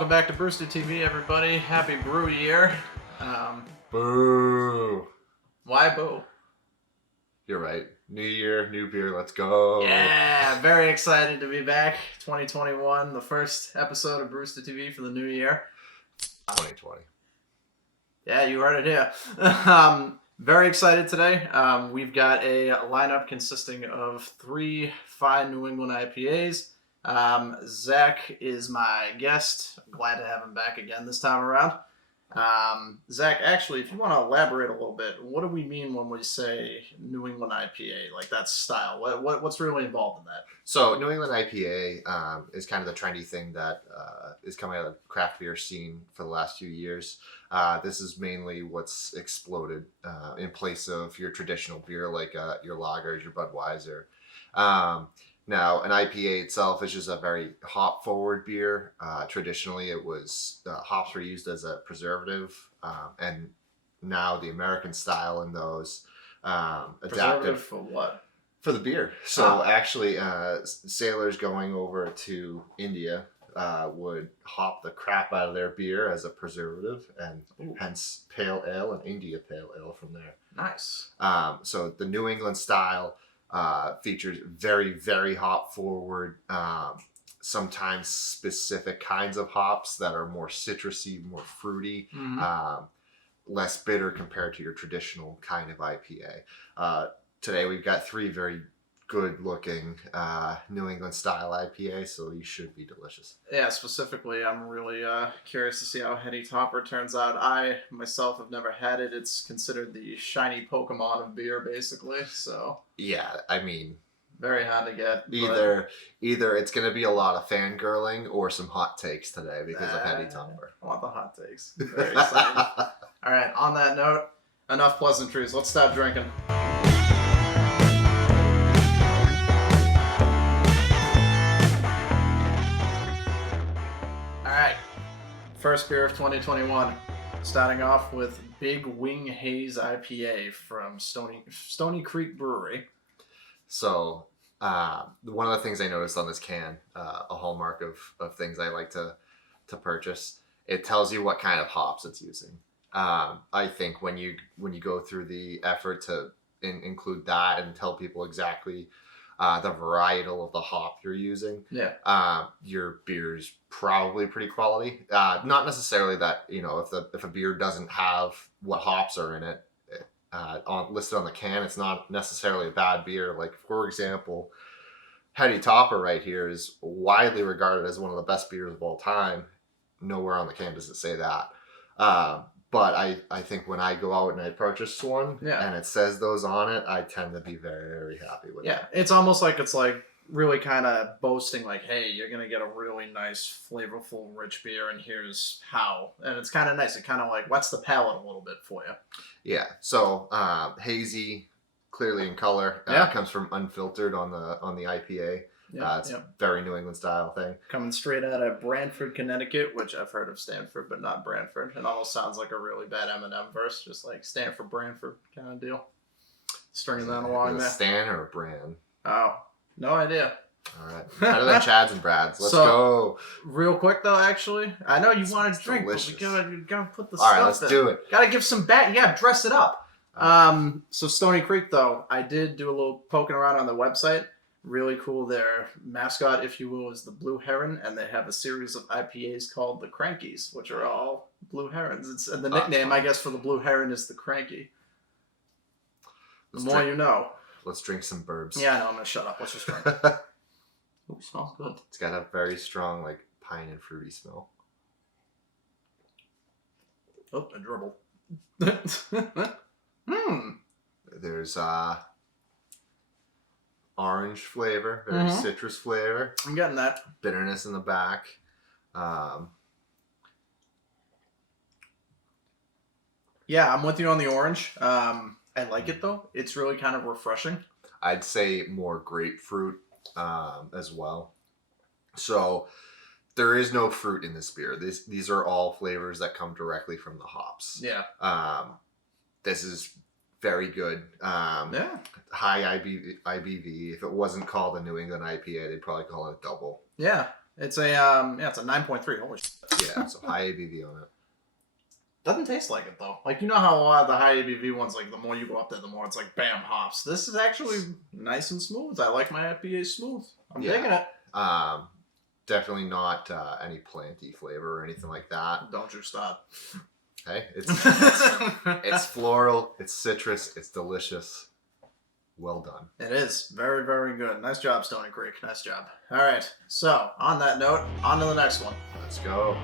welcome back to Brewster TV, everybody. Happy brew year. Boo. Why boo? You're right. New year, new beer, let's go. Yeah, very excited to be back. 2021, the first episode of Brewster TV for the new year. 2020. Yeah, you heard it here. Very excited today. We've got a lineup consisting of 3 fine New England IPAs. Zach is my guest. I'm glad to have him back again this time around. Zach, actually, if you want to elaborate a little bit, what do we mean when we say New England IPA, like that style? What's really involved in that? So New England IPA is kind of the trendy thing that is coming out of the craft beer scene for the last few years. This is mainly what's exploded in place of your traditional beer like your lagers, your Budweiser. Now, an IPA itself is just a very hop-forward beer. Traditionally, it was hops were used as a preservative, and now the American style in those adapted Preservative for what? for the beer. So actually, sailors going over to India would hop the crap out of their beer as a preservative, and hence pale ale and India pale ale from there. Nice. So the New England style features very, very hop forward, sometimes specific kinds of hops that are more citrusy, more fruity, less bitter compared to your traditional kind of IPA. Today we've got 3 very good looking New England style IPA, so these should be delicious. Yeah, specifically, I'm really curious to see how Heady Topper turns out. I, myself, have never had it. It's considered the shiny Pokemon of beer, basically, so... Yeah, I mean... Very hard to get. Either it's going to be a lot of fangirling or some hot takes today because of Heady Topper. I want the hot takes. Very excited. All right, on that note, enough pleasantries. Let's start drinking. First beer of 2021, starting off with Big Wing Haze IPA from Stony Creek Brewery. So, one of the things I noticed on this can, a hallmark of things I like to purchase, it tells you what kind of hops it's using. I think when you go through the effort to include that and tell people exactly the varietal of the hop you're using, your beer's probably pretty quality. Not necessarily that, if a beer doesn't have what hops are in it listed on the can, it's not necessarily a bad beer. Like, for example, Heady Topper right here is widely regarded as one of the best beers of all time. Nowhere on the can does it say that. But I think when I go out and I purchase one and it says those on it, I tend to be very, very happy with it. Yeah, it's almost like it's like really kind of boasting like, hey, you're going to get a really nice, flavorful, rich beer, and here's how. And it's kind of nice. It kind of like wets the palate a little bit for you. Yeah, so hazy, clearly in color. Comes from unfiltered on the IPA. It's a very New England style thing. Coming straight out of Brantford, Connecticut, which I've heard of Stanford, but not Brantford. It almost sounds like a really bad Eminem verse, just like Stanford, Brantford kind of deal. Stringing that along there. Stan or a brand? Oh, no idea. All right. Better than Chad's and Brad's. Let's go. Real quick, though, actually, I know you wanted to drink, delicious. But we gotta put the stuff in. All right, let's do it. Gotta give some back. Yeah, dress it up. So Stony Creek, though, I did do a little poking around on the website. Really cool. Their mascot, if you will, is the blue heron, and they have a series of IPAs called the Crankies, which are all blue herons. And the nickname, I guess, for the blue heron is the Cranky. The more you know. Let's drink some burbs. Yeah, I know. I'm gonna shut up. Let's just drink. Ooh, smells good. It's got a very strong, like, pine and fruity smell. Oh, a dribble. There's orange flavor, very citrus flavor. I'm getting that. Bitterness in the back. Yeah, I'm with you on the orange. I like it, though. It's really kind of refreshing. I'd say more grapefruit as well. So there is no fruit in this beer. These are all flavors that come directly from the hops. Yeah. This is very good. High IBV. If it wasn't called a New England IPA, they'd probably call it a double. Yeah. It's a 9.3. Holy shit. Yeah, so high ABV on it. Doesn't taste like it though. Like, you know how a lot of the high ABV ones, like the more you go up there, the more it's like bam hops. This is actually nice and smooth. I like my IPA smooth. I'm digging it. Definitely not any planty flavor or anything like that. Don't you stop. Hey, it's floral, it's citrus, it's delicious. Well done. It is. Very, very good. Nice job, Stony Creek. Nice job. All right. So, on that note, on to the next one. Let's go.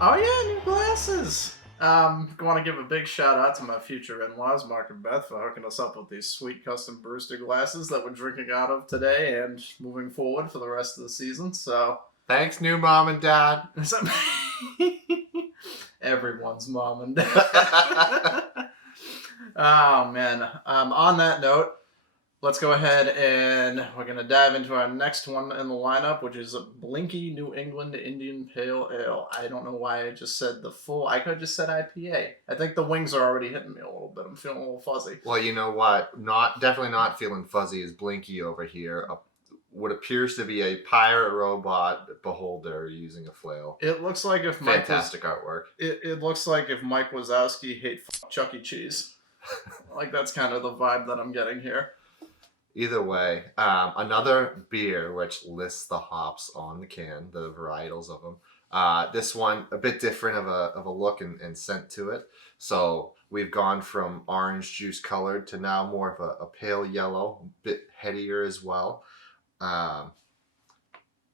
Oh yeah, new glasses. Want to give a big shout out to my future in-laws, Mark and Beth, for hooking us up with these sweet custom Brewster glasses that we're drinking out of today and moving forward for the rest of the season. So thanks, new mom and dad. Everyone's mom and dad. Oh man. On that note, let's go ahead and we're going to dive into our next one in the lineup, which is a Blinky New England Indian Pale Ale. I don't know why I just said the full. I could have just said IPA. I think the wings are already hitting me a little bit. I'm feeling a little fuzzy. Well, you know what? Definitely not feeling fuzzy is Blinky over here. What appears to be a pirate robot beholder using a flail. It looks like if fantastic artwork. It looks like if Mike Wazowski hate Chuck E. Cheese. Like that's kind of the vibe that I'm getting here. Either way, another beer which lists the hops on the can, the varietals of them. This one a bit different of a look and scent to it. So we've gone from orange juice colored to now more of a pale yellow, a bit headier as well.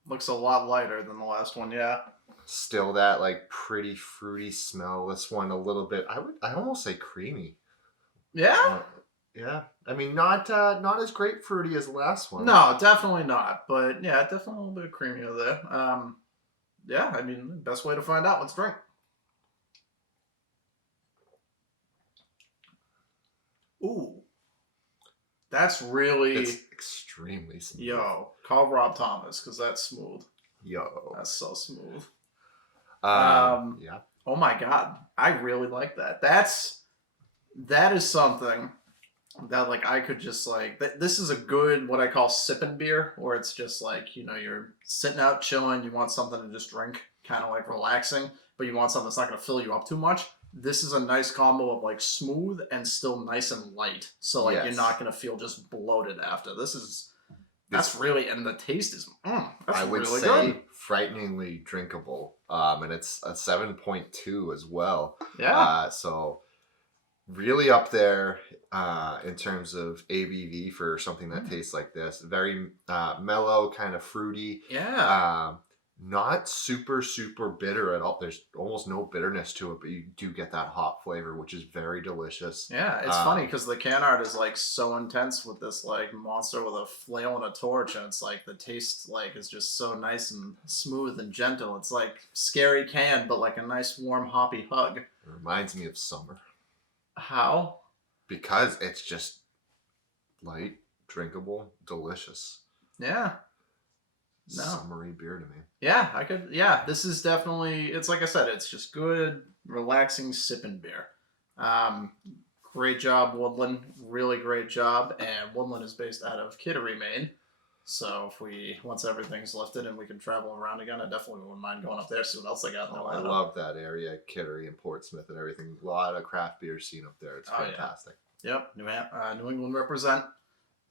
Looks a lot lighter than the last one, yeah. Still that like pretty fruity smell. This one a little bit. I almost say creamy. Yeah. Yeah, I mean, not as grapefruity as the last one. No, definitely not. But yeah, definitely a little bit of creamier there. Yeah, I mean, best way to find out. Let's drink. Ooh, that's really. It's extremely smooth. Yo, call Rob Thomas because that's smooth. Yo, that's so smooth. Yeah. Oh my god, I really like that. That is something that like I could just like this is a good what I call sipping beer, where it's just like, you know, you're sitting out chilling, you want something to just drink, kind of like relaxing, but you want something that's not going to fill you up too much. This is a nice combo of like smooth and still nice and light, so like You're not going to feel just bloated after. That's really, and the taste is I would really say good. Frighteningly drinkable, and it's a 7.2 as well. Yeah. So really up there in terms of ABV for something that tastes like this. Very mellow, kind of fruity. Yeah. Not super bitter at all. There's almost no bitterness to it, but you do get that hop flavor, which is very delicious. Yeah, it's funny because the can art is like so intense with this like monster with a flail and a torch, and it's like the taste like is just so nice and smooth and gentle. It's like scary can, but like a nice warm hoppy hug. It reminds me of summer. How? Because it's just light, drinkable, delicious. Yeah. No. Summery beer to me. Yeah, I could. Yeah, this is definitely. It's like I said. It's just good, relaxing sipping beer. Great job, Woodland. Really great job. And Woodland is based out of Kittery, Maine. So if once everything's lifted and we can travel around again, I definitely wouldn't mind going up there. See what else they got in the lineup. I love that area, Kittery and Portsmouth and everything. A lot of craft beer scene up there. It's fantastic. Yeah. Yep, New England represent.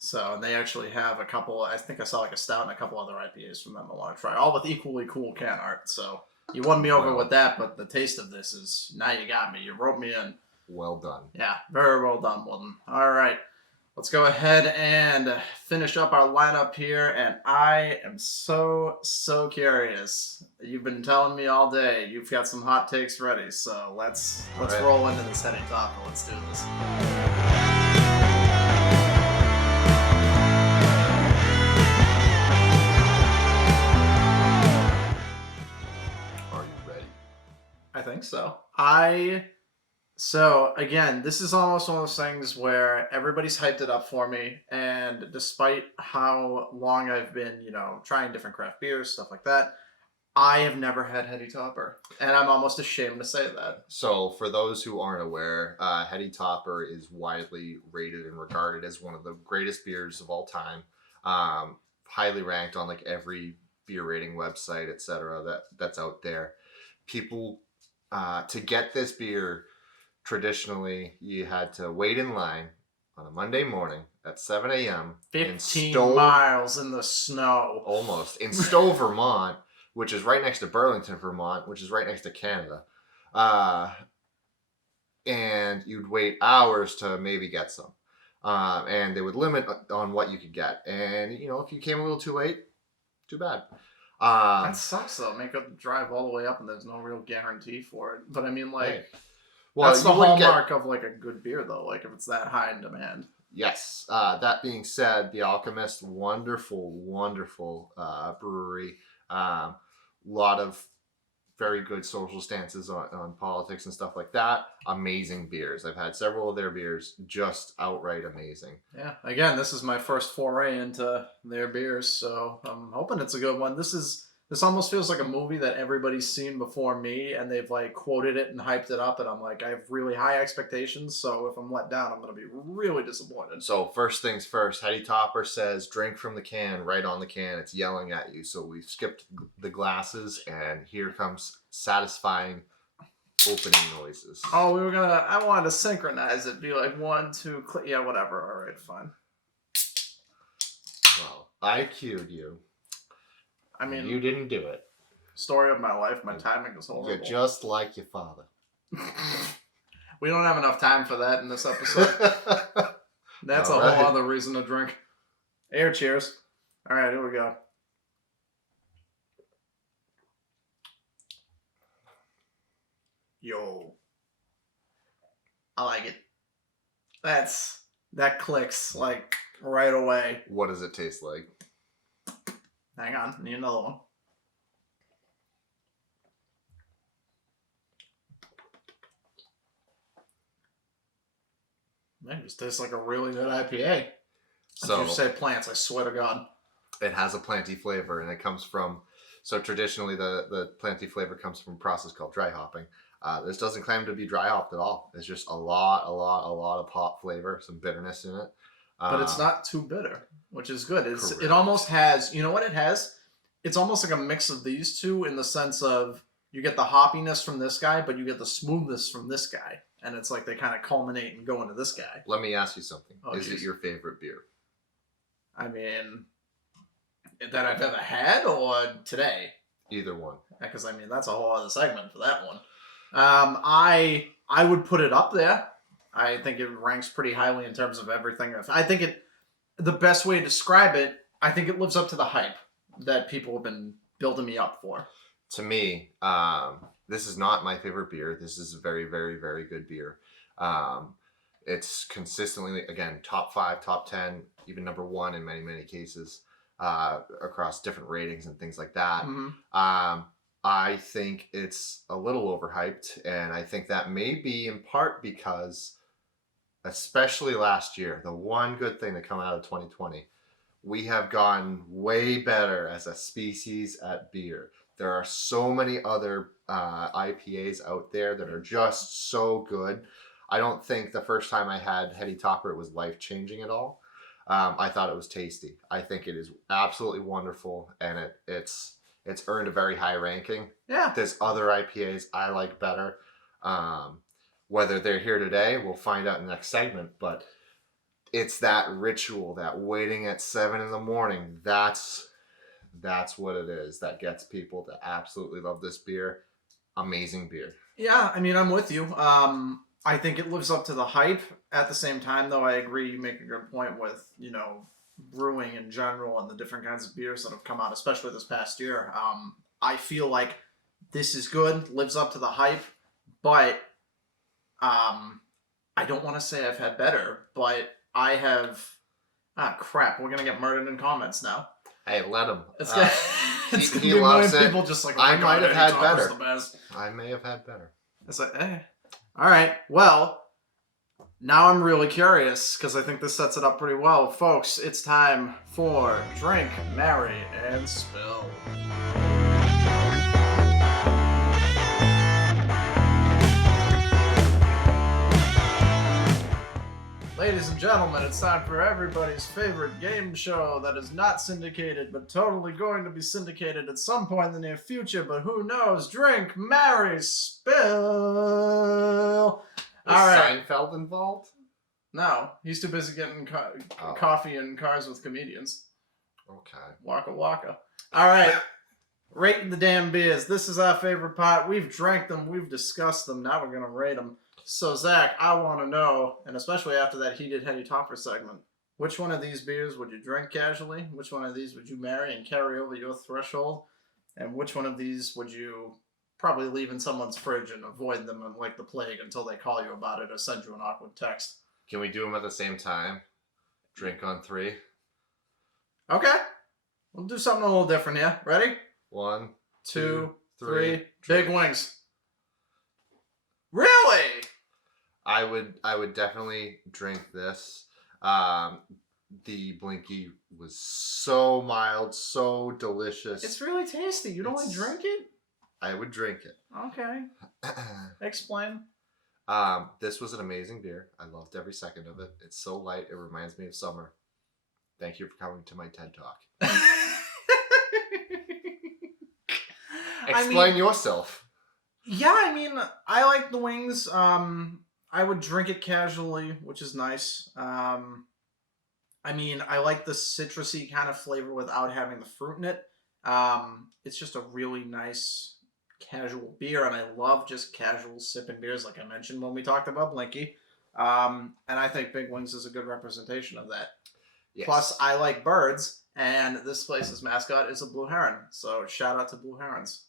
So, and they actually have a couple, I think I saw like a stout and a couple other IPAs from them I want to try, all with equally cool can art. So, you won me over with that, but the taste of this is, now you got me. You wrote me in. Well done. Yeah, very well done, Wilden. All right, let's go ahead and finish up our lineup here. And I am so curious. You've been telling me all day. You've got some hot takes ready. So, let's roll into this Heady Topper. Let's do this. I think so. So again, this is almost one of those things where everybody's hyped it up for me, and despite how long I've been, trying different craft beers, stuff like that, I have never had Heady Topper, and I'm almost ashamed to say that. So, for those who aren't aware, Heady Topper is widely rated and regarded as one of the greatest beers of all time. Highly ranked on like every beer rating website, etc. That's out there. People, to get this beer, traditionally you had to wait in line on a Monday morning at 7 a.m. 15 miles in the snow. Almost. In Stowe, Vermont, which is right next to Burlington, Vermont, which is right next to Canada. And you'd wait hours to maybe get some. And they would limit on what you could get. And, you know, if you came a little too late, too bad. That sucks, though. Make a drive all the way up and there's no real guarantee for it. But I mean, like, right. Well, that's the hallmark of, like, a good beer, though. Like, if it's that high in demand. Yes. That being said, The Alchemist, wonderful, wonderful brewery. Lot of very good social stances on politics and stuff like that. Amazing beers. I've had several of their beers, just outright amazing. Yeah. Again, this is my first foray into their beers, so I'm hoping it's a good one. This almost feels like a movie that everybody's seen before me, and they've like quoted it and hyped it up, and I'm like, I have really high expectations, so if I'm let down, I'm going to be really disappointed. So first things first, Heady Topper says, drink from the can, right on the can. It's yelling at you. So we've skipped the glasses, and here comes satisfying opening noises. Oh, I wanted to synchronize it, be like 1, 2, click. Yeah, whatever. All right, fine. Well, I cued you. I mean, you didn't do it. Story of my life. My timing is horrible. You're just like your father. We don't have enough time for that in this episode. That's a whole other reason to drink. Air cheers. All right, here we go. Yo. I like it. That clicks like right away. What does it taste like? Hang on, need another one. Man, it just tastes like a really good IPA. So you say plants, I swear to God. It has a planty flavor, and it comes from, so traditionally the planty flavor comes from a process called dry hopping. This doesn't claim to be dry hopped at all. It's just a lot of hop flavor, some bitterness in it. But it's not too bitter, which is good. It almost has, you know what it has? It's almost like a mix of these two in the sense of you get the hoppiness from this guy, but you get the smoothness from this guy. And it's like they kind of culminate and go into this guy. Let me ask you something. Is it your favorite beer? I mean, that I've ever had or today? Either one. Because, I mean, that's a whole other segment for that one. I would put it up there. I think it ranks pretty highly in terms of everything. I think the best way to describe it, I think it lives up to the hype that people have been building me up for. To me, this is not my favorite beer. This is a very, very, very good beer. It's consistently, again, top 5, top 10, even number 1 in many, many cases across different ratings and things like that. Mm-hmm. I think it's a little overhyped, and I think that may be in part because, especially last year, the one good thing to come out of 2020, we have gotten way better as a species at beer. There are so many other IPAs out there that are just so good. I don't think the first time I had Heady Topper it was life-changing at all. I thought it was tasty. I think it is absolutely wonderful, and it's earned a very high ranking. Yeah. There's other IPAs I like better. Whether they're here today, we'll find out in the next segment, but it's that ritual, that waiting at 7 a.m. That's what it is that gets people to absolutely love this beer. Amazing beer. Yeah, I mean, I'm with you. I think it lives up to the hype. At the same time, though, I agree you make a good point with, you know, brewing in general and the different kinds of beers that have come out, especially this past year. I feel like this is good, lives up to the hype, but I don't want to say I've had better, but I have... crap, we're going to get murdered in comments now. Hey, let him. It's gonna be a million people just like, I might have had better. The best. I may have had better. It's like, all right, well, now I'm really curious because I think this sets it up pretty well. Folks, it's time for Drink, Marry, and Spill. Ladies and gentlemen, it's time for everybody's favorite game show that is not syndicated, but totally going to be syndicated at some point in the near future, but who knows? Drink, marry, spill. Is Seinfeld involved? No, he's too busy getting coffee in cars with comedians. Okay. Waka waka. All right. Rating the damn beers. This is our favorite part. We've drank them. We've discussed them. Now we're going to rate them. So, Zach, I want to know, and especially after that heated Heady Topper segment, which one of these beers would you drink casually? Which one of these would you marry and carry over your threshold? And which one of these would you probably leave in someone's fridge and avoid them like the plague until they call you about it or send you an awkward text? Can we do them at the same time? Drink on 3. Okay. We'll do something a little different here. Ready? 1, 2, 3. 3. Big wings. Really? I would definitely drink this. The Blinky was so mild, so delicious. It's really tasty. You don't like drink it? I would drink it. Okay. Explain. This was an amazing beer. I loved every second of it. It's so light. It reminds me of summer. Thank you for coming to my TED Talk. Explain yourself. Yeah, I mean, I like the wings. I would drink it casually, which is nice. I mean, I like the citrusy kind of flavor without having the fruit in it. It's just a really nice casual beer, and I love just casual sipping beers, like I mentioned when we talked about Blinky. And I think Big Wings is a good representation of that. Yes. Plus, I like birds, and this place's mascot is a blue heron. So shout out to blue herons.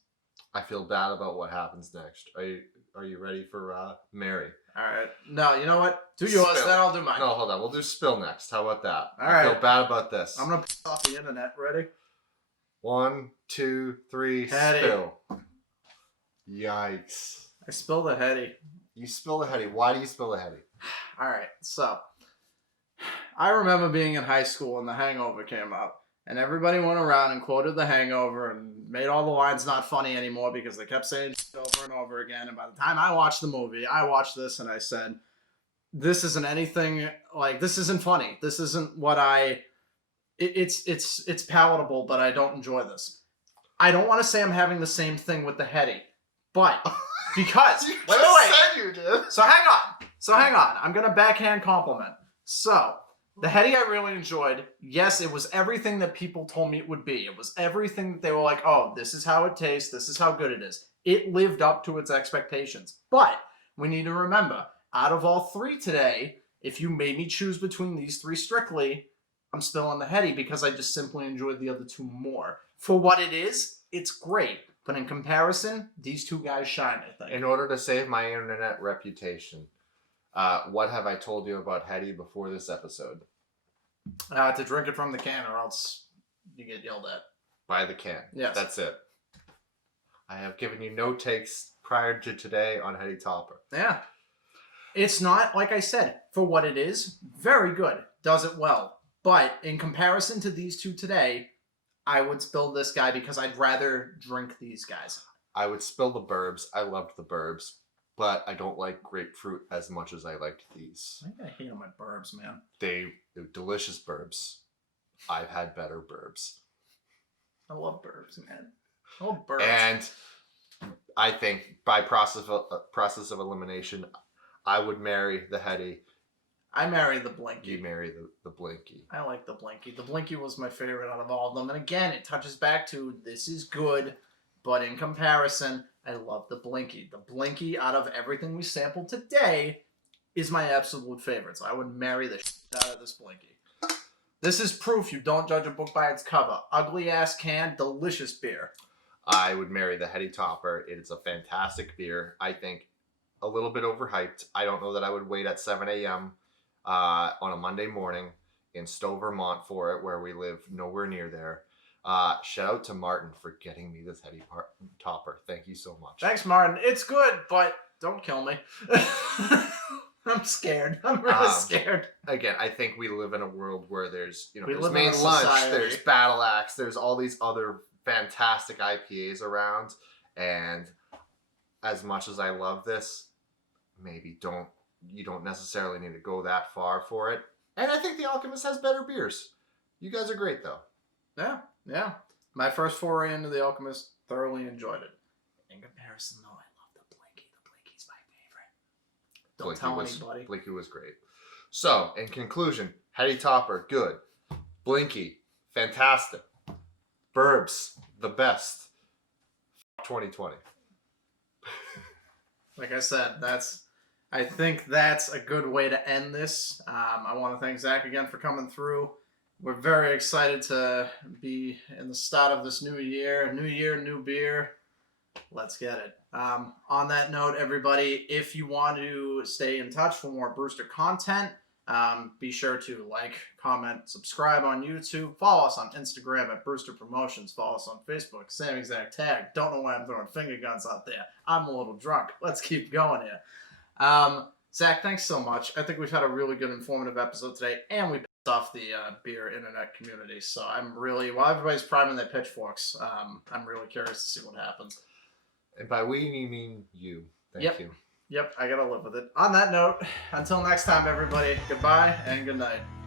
I feel bad about what happens next. Are you ready for Mary? All right. No, you know what? Do yours, spill. Then I'll do mine. No, hold on. We'll do spill next. How about that? All right. I feel bad about this. I'm gonna piss off the internet. Ready? 1, 2, 3. Heady. Spill. Yikes! I spilled a Heady. You spilled a Heady. Why do you spill a Heady? All right. So I remember being in high school and The Hangover came out. And everybody went around and quoted The Hangover and made all the lines not funny anymore because they kept saying shit over and over again. And by the time I watched the movie, I watched this and I said, this isn't anything, like, this isn't funny. This isn't what it's palatable, but I don't enjoy this. I don't want to say I'm having the same thing with the Heady, but because, wait. Said you did. So hang on. I'm going to backhand compliment. So, the Heady I really enjoyed. Yes, it was everything that people told me it would be. It was everything that they were like, oh, this is how it tastes. This is how good it is. It lived up to its expectations. But we need to remember, out of all 3 today, if you made me choose between these 3 strictly, I'm still on the Heady because I just simply enjoyed the other 2 more. For what it is, it's great. But in comparison, these 2 guys shine, I think. In order to save my internet reputation, what have I told you about Heady before this episode? To drink it from the can or else you get yelled at. By the can. Yes. That's it. I have given you no takes prior to today on Heady Topper. Yeah. It's not, like I said, for what it is, very good. Does it well. But in comparison to these 2 today, I would spill this guy because I'd rather drink these guys. I would spill the burbs. I loved the burbs. But I don't like grapefruit as much as I liked these. I think I hate on my burbs, man. They're delicious burbs. I've had better burbs. I love burbs, man. I love burbs. And I think by process of elimination, I would marry the Heady. I marry the Blinky. You marry the Blinky. I like the Blinky. The Blinky was my favorite out of all of them. And again, it touches back to this is good, but in comparison, I love the Blinky. The Blinky, out of everything we sampled today, is my absolute favorite. So I would marry the shit out of this Blinky. This is proof you don't judge a book by its cover. Ugly ass can, delicious beer. I would marry the Heady Topper. It is a fantastic beer. I think a little bit overhyped. I don't know that I would wait at 7 a.m. On a Monday morning in Stowe, Vermont for it, where we live nowhere near there. Shout out to Martin for getting me this Heady Topper. Thank you so much. Thanks, Martin. It's good, but don't kill me. I'm scared. I'm really scared. Again, I think we live in a world where there's, we there's live Main in a Lunch, society. there's Battle Axe, there's all these other fantastic IPAs around. And as much as I love this, maybe don't you don't necessarily need to go that far for it. And I think the Alchemist has better beers. You guys are great, though. Yeah. My first foray into the Alchemist, thoroughly enjoyed it. In comparison, though, I love the Blinky. The Blinky's my favorite. Don't tell anybody. Blinky was great. So, in conclusion, Heady Topper, good. Blinky, fantastic. Burbs, the best. 2020. Like I said, I think that's a good way to end this. I want to thank Zach again for coming through. We're very excited to be in the start of this new year. New year, new beer. Let's get it. On that note, everybody, if you want to stay in touch for more Brewster content, be sure to like, comment, subscribe on YouTube. Follow us on Instagram at Brewster Promotions. Follow us on Facebook. Same exact tag. Don't know why I'm throwing finger guns out there. I'm a little drunk. Let's keep going here. Zach, thanks so much. I think we've had a really good, informative episode today, and we pissed off the beer internet community. So I'm really, while everybody's priming their pitchforks, I'm really curious to see what happens. And by we, you mean you. Thank you. Yep, I gotta live with it. On that note, until next time, everybody, goodbye and good night.